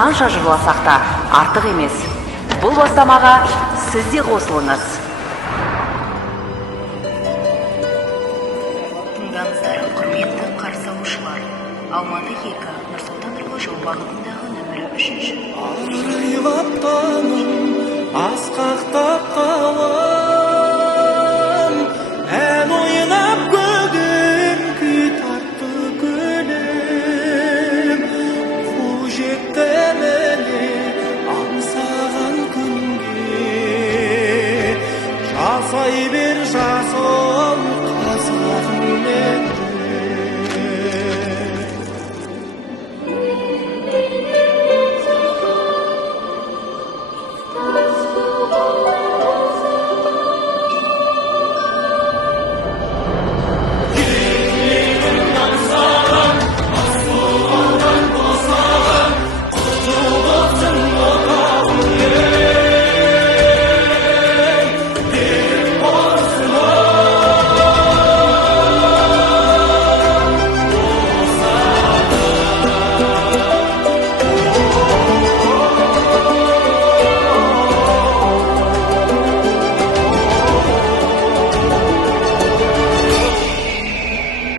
қанша жырласақ та артық емес. Бұл бастамаға сіз де қосылыңыз. Тыңдаңыздар, құрметті қарсы алушылар. Алматы 2, Нұрсұлтан Нұрлы жол бағытындағы нөмірі 3-ші. Арайлап таңым, асқақтап қалам, ән ойнап көгім, күй тартты гүлім. Қу жетті міне аңсаған күнге, жасай бер